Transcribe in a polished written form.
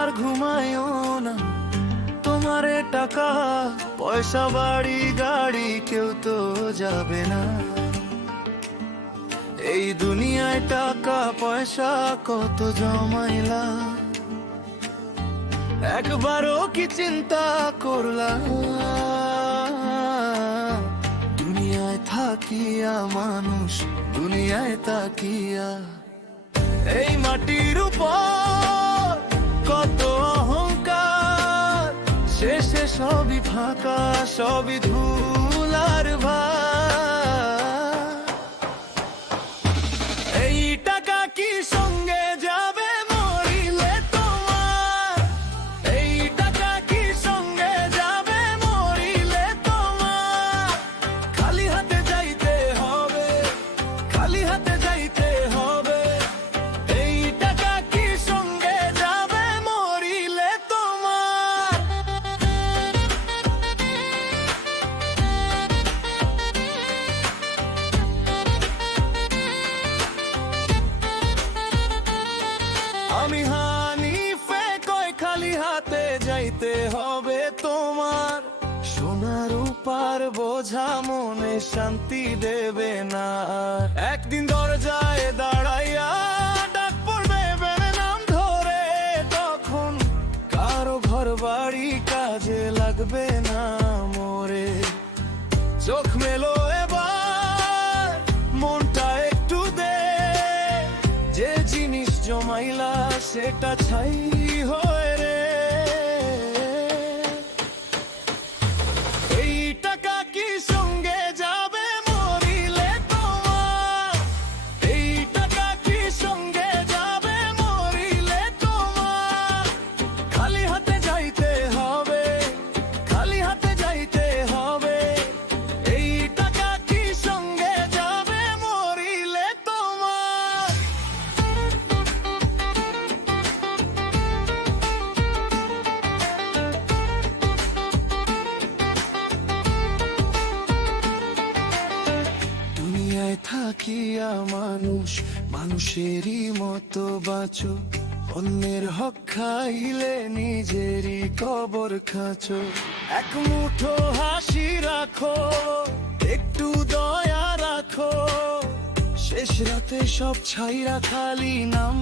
আর ঘুমায়ও না। তোমারে টাকা পয়সা বাড়ি গাড়ি কেউ তো যাবে না। এই দুনিয়ায় টাকা পয়সা কত জমাইলা, একবারও কি চিন্তা করলা? দুনিয়ায় থাকিয়া মানুষ দুনিয়ায় তাকিয়া, এই মাটির উপর কত অহংকার, শেষে সবই ফাঁকা সবই ধুলার ভার। এই টাকা কি সঙ্গে যাবে মরিলে তোমার? এই টাকা কি সঙ্গে যাবে মরিলে তোমার? খালি হাতে যাইতে হবে, খালি হাতে যাইতে হবে। এই টাকা কি সঙ্গে যাবে মরিলে তোমার? আমি হানিফে কই খালি হাতে যাইতে হবে তোমার। সোনার উপার বোঝা মনে শান্তি দেবে না। একদিন দরজায় দাঁড়াইয়া ডাক পড়বে বেড়ে নাম ধরে, তখন কারো ঘর বাড়ি কাজে লাগবে না মোরে। চোখ মেলো এবার মনটা একটু দে, যে জিনিস জমাইলা সেটা ছাই হয় রে। এই টাকা কি সঙ্গে যাবে মরিলে তোমার? এই টাকা কি সঙ্গে যাবে মরিলে তোমার? খালি হাতে যাইতে হবে, খালি হাতে যাইতে হবে। এই টাকা কি সঙ্গে যাবে মরিলে তোমার? দুনিয়ায় থাকিয়া মানুষ মানুষেরই মতো বাঁচো, অন্যের হক খাইলে নিজেরই কবর খাচো। এক মুঠো হাসি রাখো, একটু দয়া রাখো, শেষ রাতে সব ছাইরা খালি নাম